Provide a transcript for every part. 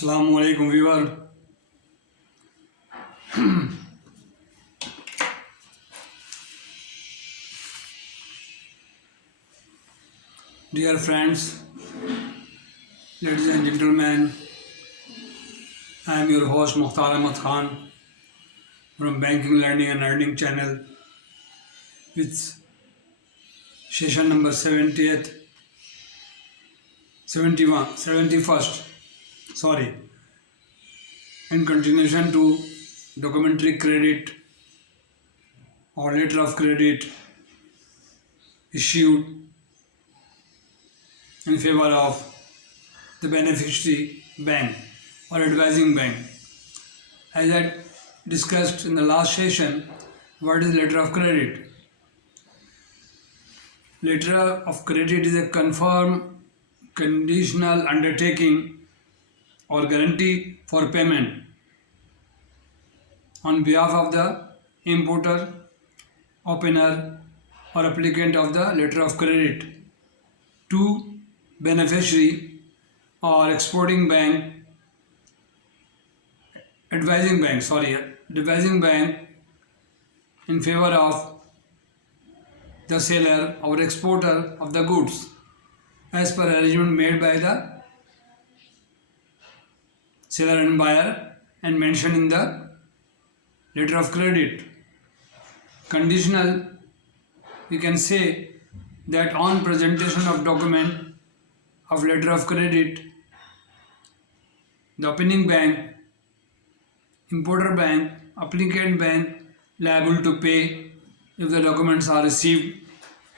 Assalamu alaikum viewer. Dear friends, ladies and gentlemen, I am your host Mukhtar Ahmed Khan from Banking, Learning and Earning channel with session number 70th, 71st, in continuation to documentary credit or letter of credit issued in favor of the beneficiary bank or advising bank. As I discussed in the last session, what is letter of credit? Letter of credit is a confirmed conditional undertaking or guarantee for payment on behalf of the importer, obtainer or applicant of the letter of credit to beneficiary or exporting bank, advising bank in favor of the seller or exporter of the goods as per arrangement made by the seller and buyer and mentioned in the letter of credit. Conditional, we can say that on presentation of document of letter of credit, the opening bank, importer bank, applicant bank liable to pay if the documents are received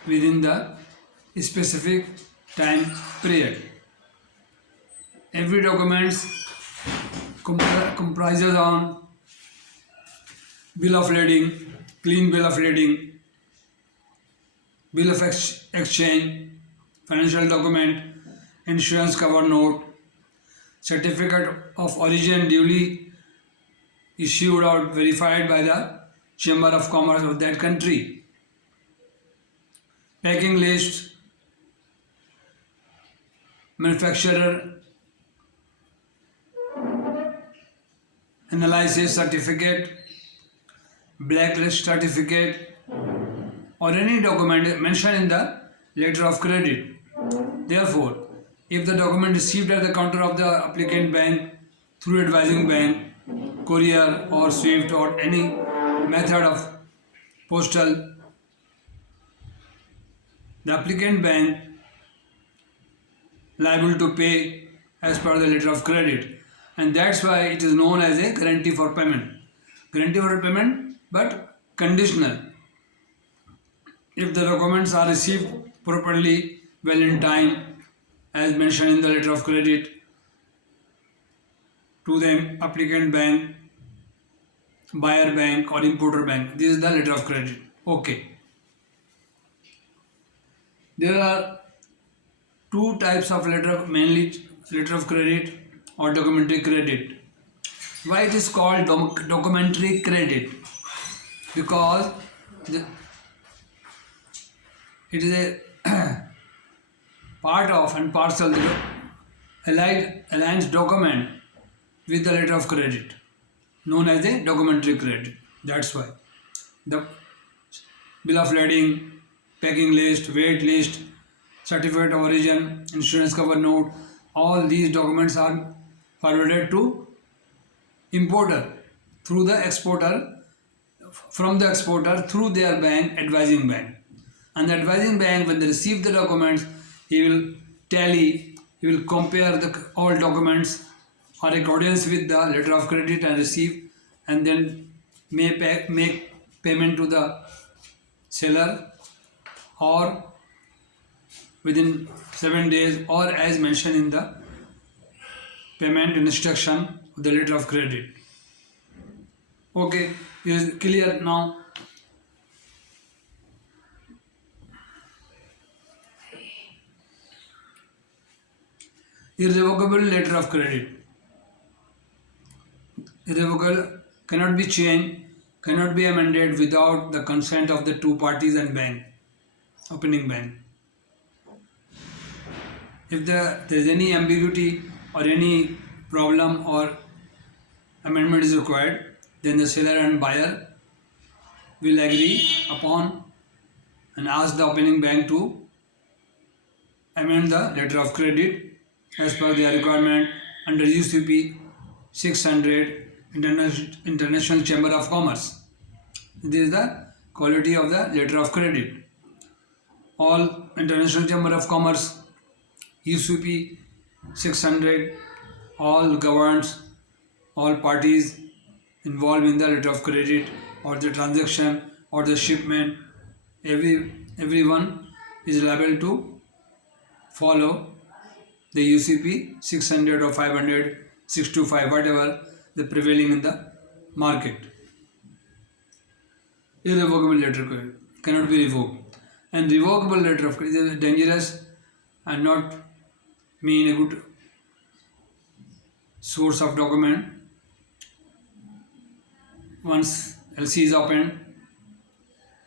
within the specific time period. Every document comprises on bill of lading, clean bill of lading, bill of exchange, financial document, insurance cover note, certificate of origin duly issued or verified by the Chamber of Commerce of that country, packing list, manufacturer analysis certificate, blacklist certificate, or any document mentioned in the letter of credit. Therefore, if the document received at the counter of the applicant bank through advising bank, courier or swift or any method of postal, the applicant bank liable to pay as per the letter of credit, and that's why it is known as a guarantee for payment. Guarantee for payment, but conditional. If the documents are received properly, well in time, as mentioned in the letter of credit, to the applicant bank, buyer bank or importer bank, this is the letter of credit. Okay. There are two types of mainly letter of credit or documentary credit. Why it is called documentary credit? Because it is a part of and parcel aligns document with the letter of credit, known as a documentary credit. That's why the bill of lading, packing list, weight list, certificate of origin, insurance cover note, all these documents are forwarded to importer through the exporter, from the exporter through their bank, advising bank. And the advising bank, when they receive the documents, he will tally, he will compare all documents or accordance with the letter of credit and receive, and then make payment to the seller or within 7 days or as mentioned in the payment instruction of the letter of credit. Okay, is it clear now? Irrevocable letter of credit. Irrevocable, cannot be changed, cannot be amended without the consent of the two parties and bank, opening bank. If there is any ambiguity or any problem or amendment is required, then the seller and buyer will agree upon and ask the opening bank to amend the letter of credit as per their requirement under UCP 600 International Chamber of Commerce. This is the quality of the letter of credit. All International Chamber of Commerce, UCP 600, all governs all parties involved in the letter of credit or the transaction or the shipment. Everyone is liable to follow the UCP 600 or 500, 625, whatever the prevailing in the market. Irrevocable letter of credit cannot be revoked, and revocable letter of credit is dangerous and not mean a good source of document. Once LC is opened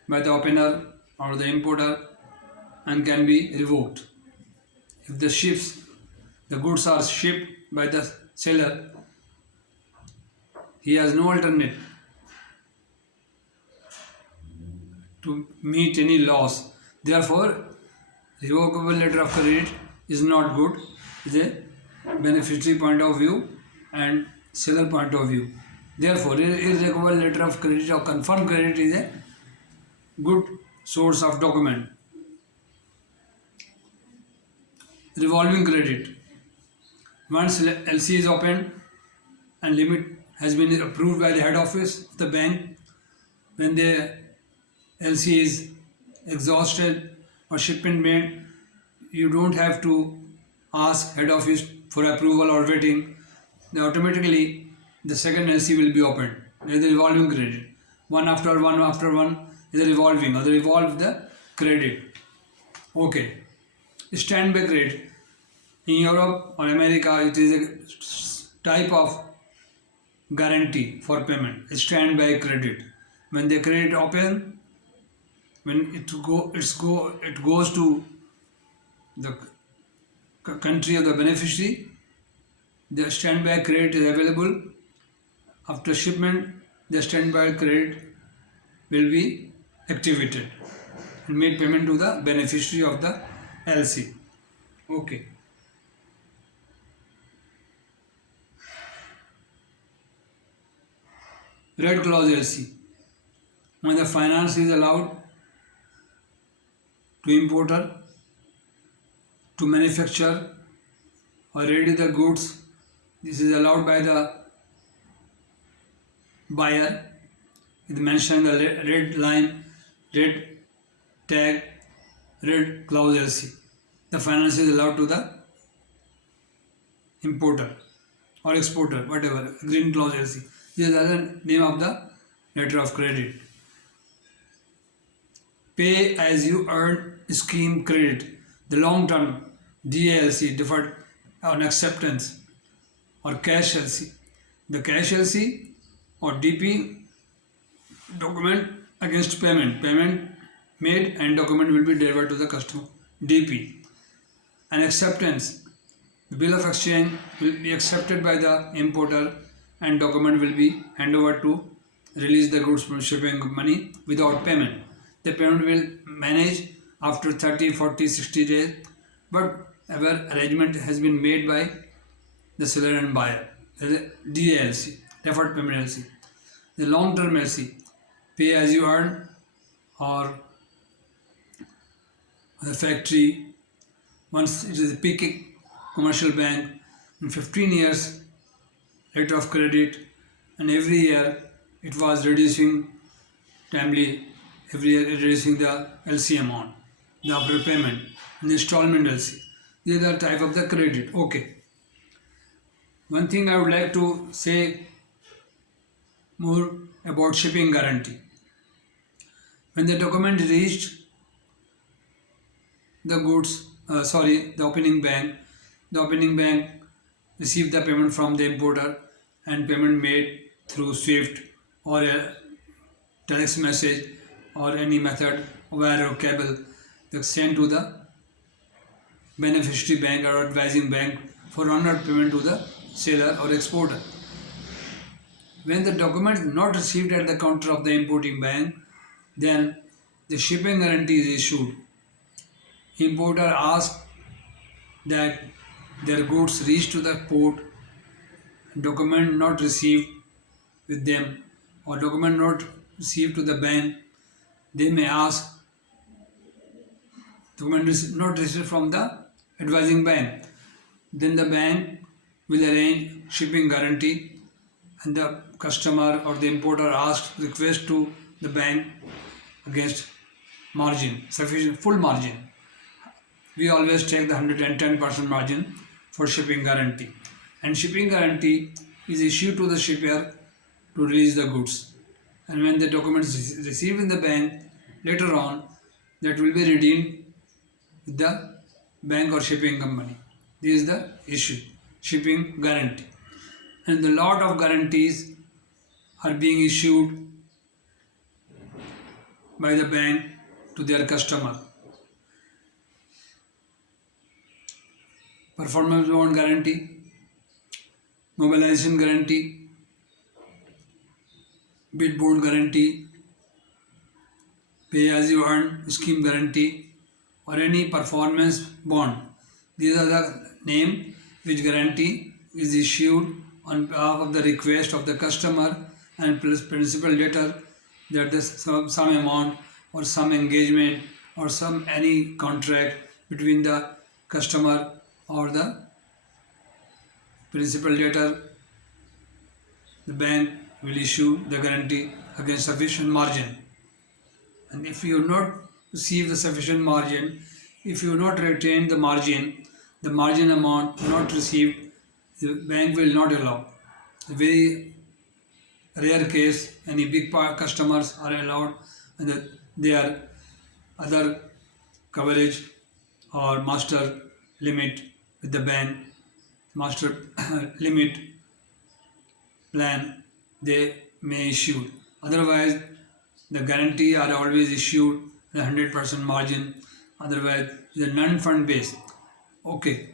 by the opener or the importer and can be revoked. If the goods are shipped by the seller, he has no alternate to meet any loss. Therefore, revocable letter of credit is not good. It is a beneficiary point of view and seller point of view. Therefore, irrevocable letter of credit or confirmed credit is a good source of document. Revolving credit. Once LC is opened and limit has been approved by the head office of the bank, when the LC is exhausted or shipment made, you don't have to ask head office for approval or waiting. Then automatically the second LC will be opened. There is the revolving credit. One after one is a revolving, or they revolve the credit. Okay. Standby credit. In Europe or America, it is a type of guarantee for payment. Standby credit. When the credit open, when it goes to the country of the beneficiary, the standby credit is available. After shipment, the standby credit will be activated and made payment to the beneficiary of the LC. Okay. Red clause LC. When the finance is allowed to importer to manufacture or ready the goods, this is allowed by the buyer. It mentioned the red line, red tag, red clause LC. The finance is allowed to the importer or exporter, whatever, green clause LC. This is the name of the letter of credit. Pay as you earn scheme credit. The long term DALC, deferred on acceptance, or cash LC. The cash LC or DP, document against payment. Payment made and document will be delivered to the customer. DP. An acceptance. The bill of exchange will be accepted by the importer and document will be handed over to release the goods from shipping money without payment. The payment will manage after 30, 40, 60 days, but our arrangement has been made by the seller and buyer. DALC, deferred payment LC. The long term LC, pay as you earn, or the factory. Once it is a peak commercial bank, in 15 years letter of credit, and every year it was reducing timely, every year reducing the LC amount, the after payment, and the installment LC. These are the type of the credit. Okay. One thing I would like to say more about shipping guarantee. When the document reached the goods, the opening bank received the payment from the importer, and payment made through SWIFT or a text message or any method, wire or cable, they sent to the beneficiary bank or advising bank for honor payment to the seller or exporter. When the document is not received at the counter of the importing bank, then the shipping guarantee is issued. Importer asks that their goods reach to the port, document not received with them, or document not received to the bank. They may ask document not received from the advising bank. Then the bank will arrange shipping guarantee, and the customer or the importer asks request to the bank against margin, sufficient full margin. We always take the 110% margin for shipping guarantee, and shipping guarantee is issued to the shipper to release the goods. And when the document is received in the bank, later on that will be redeemed with the bank or shipping company. This is the issue, shipping guarantee. And the lot of guarantees are being issued by the bank to their customer. Performance bond guarantee, mobilization guarantee, bid bond guarantee, pay as you earn scheme guarantee, or any performance bond. These are the name which guarantee is issued on behalf of the request of the customer and plus principal letter that the some amount or some engagement or some any contract between the customer or the principal debtor, the bank will issue the guarantee against sufficient margin. And if you not receive the sufficient margin, if you not retain the margin amount not received, the bank will not allow. A very rare case, any big customers are allowed, and that they are other coverage or master limit with the bank, master limit plan they may issue. Otherwise, the guarantee are always issued the 100% margin. Otherwise, the non-fund base. Okay,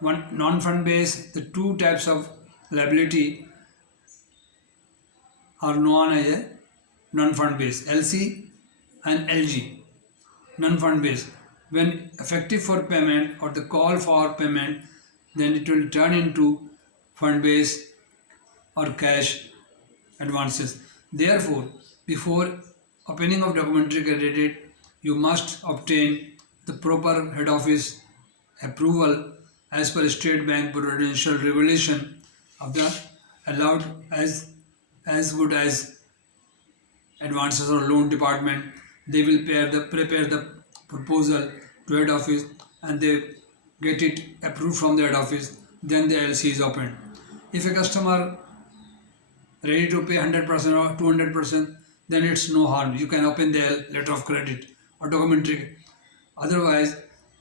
one non-fund base. The two types of liability are known as a non-fund base, LC and LG. Non-fund base. When effective for payment or the call for payment, then it will turn into fund base or cash advances. Therefore, before opening of documentary credit, you must obtain the proper head office approval as per State Bank Prudential Regulation of the allowed as good as advances or loan department. They will prepare the proposal to head office, and they get it approved from the head office. Then the LC is opened. If a customer ready to pay 100% or 200%, then it's no harm. You can open the letter of credit or documentary. Otherwise,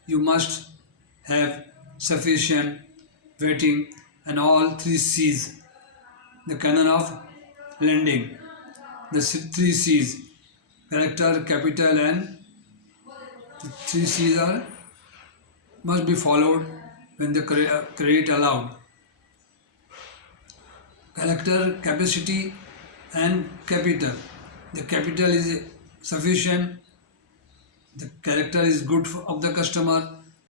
you must have sufficient waiting and all 3 C's. The canon of lending. The 3 C's: character, capital, and the 3 C's must be followed when the credit allowed. Character, capacity, and capital. The capital is sufficient, the character is good of the customer,